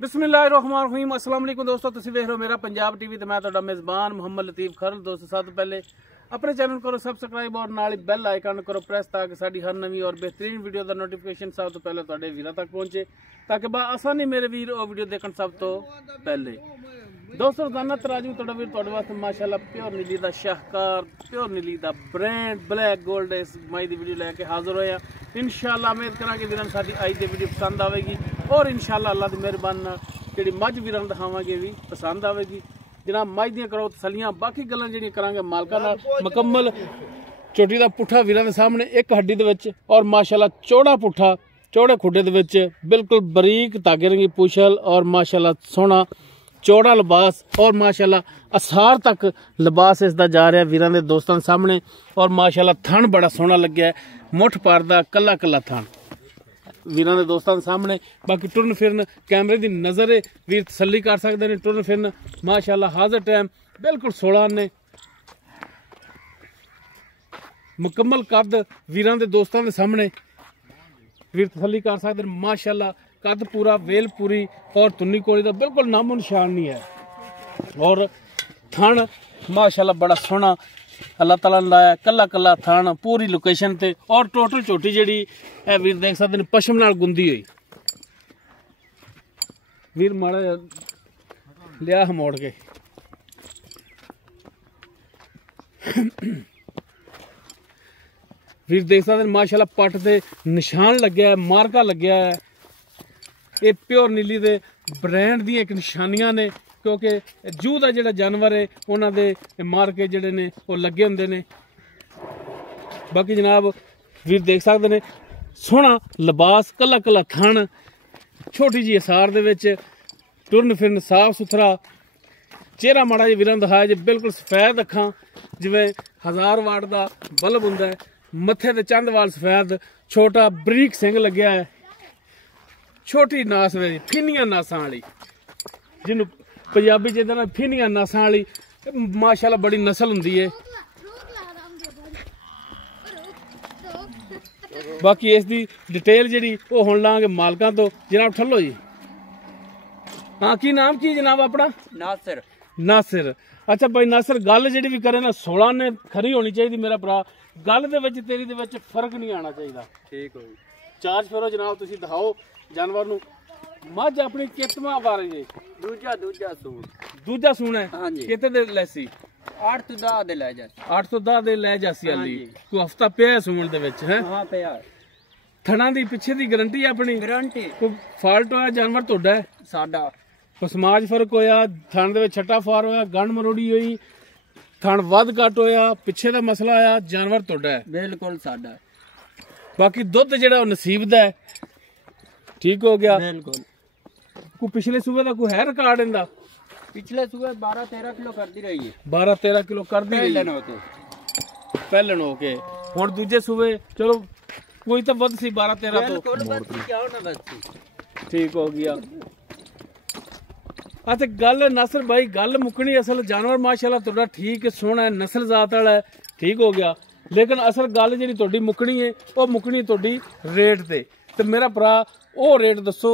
बिस्मिल्लाहिर्रहमानिर्रहीम अस्सलाम वालेकुम दोस्तों, तुसीं वेख रहे हो मेरा पंजाब टीवी। तो मैं तुहाडा मेज़बान मुहम्मद लतीफ़ खरल। दोस्तों सब तो पहले अपने चैनल करो सबसक्राइब और नाल बैल आइकन करो प्रेस ताकि साडी हर नवी और बेहतरीन वीडियो का नोटिफिकेशन सब तो पहले तुहाडे वीरां तक पहुंचे, ताकि आसानी मेरे वीर वो वीडियो देखण सब तो पहले। दोस्तों रोजाना तराजू तुहाडा वीर तुहाडे वास्ते माशाअल्लाह प्योर नीली दा शाहकार प्योर नीली दा ब्रांड ब्लैक गोल्ड इस माई दी वीडियो लैके हाजिर होए हैं। इंशाअल्लाह उम्मीद करांगे वीरां साडी अज दी वीडियो पसंद आवेगी और इंशाअल्लाह अल्लाह दी मेहरबानी नाल जिहड़ी मझ वीरां नूं दिखावांगे भी पसंद आवेगी। जनाब मझ दियां करो तसलियां, बाकी गल्लां जिहड़ियां करांगे मालकां नाल मुकम्मल। चोटी दा पुट्ठा वीरां दे सामने एक हड्डी दे विच और माशाअल्लाह चौड़ा पुट्ठा चौड़े खुड्डे दे विच बिल्कुल बरीक धागे रंगी पुछल और माशाअल्लाह सोहना चौड़ा लिबास और माशाअल्लाह असार तक लिबास इसका जा रहा है वीरां दे दोस्तां सामने। और माशाअल्लाह थन बड़ा सोहना लग्या है, मुठ पारदा कला कला थन वीरां दे दोस्तां सामने। बाकी टुरन फिरन कैमरे की नज़र है वीर तसल्ली कर सकते हैं। टुरन फिरन माशाअल्लाह हाजिर टाइम बिल्कुल 16 ने मुकम्मल कद वीरां दे दोस्तां दे सामने वीर तसल्ली कर सकते हैं। माशाअल्लाह कद पूरा वेल पूरी और तुन्नी कोड़ी का बिल्कुल नामो निशान नहीं है। और थन माशाअल्लाह बड़ा सोहना अल्लाह ताला ने लाया कला कला थन पूरी लोकेशन ते। और टोटल झोटी जी वीर देख सकते हैं पशम नाल गुंदी हुई। वीर माड़ा लिया मोड़ के वीर देख सकते हैं माशाअल्लाह पट से निशान लग्या है, मार्का लग्या है। ये प्योर नीली दे ब्रांड दी एक निशानियां ने, क्योंकि जू का जिहड़ा जानवर है उन्होंने मार्के जिहड़े ने वो लगे हुंदे ने। बाकी जनाब वीर देख सकते हैं सोहना लिबास कला कला थन छोटी जी असार दे विच टुरन फिरन साफ सुथरा चेहरा माड़ा जी वीरां दिखाया जी बिल्कुल सफेद अखां जिवें 1000 वाट का बल्ब हुंदा है। मत्थे ते चंद वाल सफेद छोटा बरीक सिंग लग्या है। छोटी नास वे फिनियां नासां वाली जिन्हों पंजाबी च ना फिनियां नासां वाली माशाअल्लाह बड़ी नस्ल हुंदी है। बाकी इसकी डिटेल जी वो हुण लांगे मालकां तो। जनाब ठल्लो जी, हाँ की नाम की जनाब अपना? नासिर। नासिर, अच्छा भाई नासिर गल जी भी करे ना 16 ने खरी होनी चाहिए मेरा भरा। गल दे विच तेरी दे विच फर्क नहीं आना चाहिए। ठीक हो चार्ज फिरो जनाब तुसीं दिखाओ जानवर नूं। मझ अपनी कितवा बारे जी? दूजा सूना है। हाँ जी। किते दे लैसी? 8 ਤੋਂ 10 ਦੇ ਲੈ ਜਾ। 8 ਤੋਂ 10 ਦੇ ਲੈ ਜਾसी वाली कोई हफ्ता पिया सूण दे विच है। हां पिया। थणा दी पिछे दी गारंटी अपनी? गारंटी। कोई फाल्ट होया जानवर तोड़ा है? ਸਾਡਾ। समाज फर्क होया थण दे विच छट्टा फार होया गंढ मरोड़ी हुई थण वध घट होया पिछे दा मसला आया जानवर तोड़ा है? बिल्कुल ਸਾਡਾ। बाकी दुध जिहड़ा नसीब दा है ठीक हो गया। बिल्कुल। कोई पिछले सूबे का कोई है रिकॉर्ड इंदा? पिछले सूबे 12-13 किलो करती रही है। 12-13 किलो कर दी रही पहलन हो के। हुण दूजे सूबे चलो कोई तो वध सी 12-13 तो ठीक हो गया। अच्छा गल नासिर भाई गल मुकनी असल जानवर माशाअल्लाह तुहाडा ठीक सोहना है नस्ल जात वाला है ठीक हो गया। लेकिन असल गल जी तुहाडी मुकनी है वो मुकनी तुहाडी रेट ते। तो मेरा भरा वो रेट दसो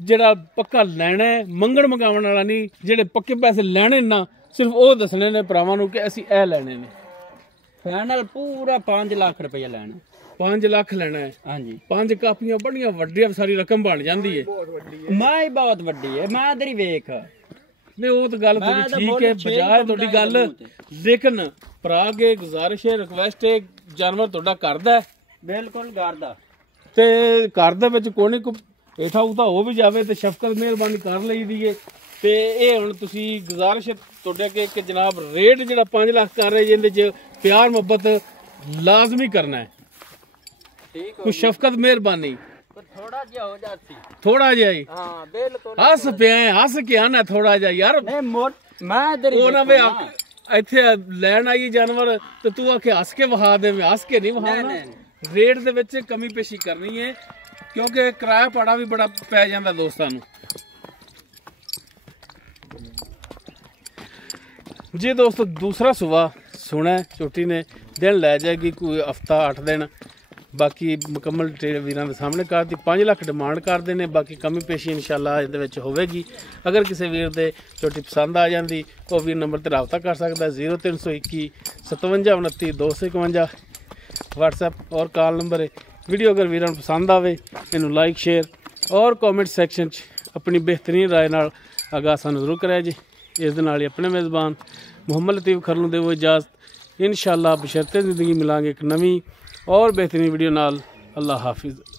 जिहड़ा पक्का लैना है मंगण मंगावन वाला नहीं, जिहड़े पक्के पैसे लैने ना सिर्फ वो दसने ने भरावां नूं कि असीं ए लैने ने। फाइनल पूरा 5 लाख रुपया लेना। 5 लाख लेना है? हाँ जी। 5 कापियां बड़ियां वड्डियां सारी रकम बन जाती है। मैं ही बहुत वड्डी है, मैं इधर ही वेख नहीं वो तो गल ठीक है बजाय तुहाडी गल। लेकिन भरा के गुजारिश है रिक्वेस्ट है जानवर तुहाडा करदा है? बिल्कुल करदा। ते घर दे विच कोई नहीं हेठा उठा हो भी जावे तो शफकत मेहरबानी कर लई दी है। ते ये हुण तुसीं गुजारिश है तुहाडे अगे कि जनाब रेट जिहड़ा 5 लाख कर रहे जिहदे च प्यार मुहब्बत लाजमी करना है। कुछ शफकत मेहरबानी थोड़ा जिहा हो जाती थोड़ा जिहा ही। हां बिल्कुल हस पे हस के आना थोड़ा जिहा यार। मैं इधर ही ना वे इत्थे लैन आई जानवर तो तू आखे हस के वहा दे। हस के नहीं वहाना रेट दे विच कमी पेशी करनी है क्योंकि किराया भाड़ा भी बड़ा पै जांदा दोस्तां नूं जी। दोस्तों दूसरा सुबह सुना चोटी ने दिन लै जाएगी कोई हफ्ता 8 दिन ਬਾਕੀ ਮੁਕੰਮਲ ਡਿਟੇਲ ਵੀਰਾਂ ਦੇ ਸਾਹਮਣੇ ਕਰਤੀ। 5 ਲੱਖ ਡਿਮਾਂਡ ਕਰਦੇ ਨੇ, ਬਾਕੀ ਕਮੀ ਪੇਸ਼ੀ ਇਨਸ਼ਾਅੱਲਾ ਇਹਦੇ ਵਿੱਚ ਹੋਵੇਗੀ। ਅਗਰ ਕਿਸੇ ਵੀਰ ਦੇ ਝੋਟੀ ਪਸੰਦ ਆ ਜਾਂਦੀ ਉਹ ਵੀਰ ਨੰਬਰ ਤੇ ਰਾਬਤਾ ਕਰ ਸਕਦਾ 0321 57 29 251 WhatsApp और कॉल नंबर है। वीडियो अगर वीरां नूं पसंद आवे इनू लाइक शेयर और कॉमेंट सैक्शन अपनी बेहतरीन राय नाल आगाह सानूं जरूर कराया जी। इस दे नाल ही अपने मेज़बान मुहम्मद लतीफ़ खरल नूं देवो इजाज़त। इंशाअल्लाह बशर्ते ज़िंदगी मिलांगे एक नवीं और बेहतरीन वीडियो नाल। अल्लाह हाफिज़।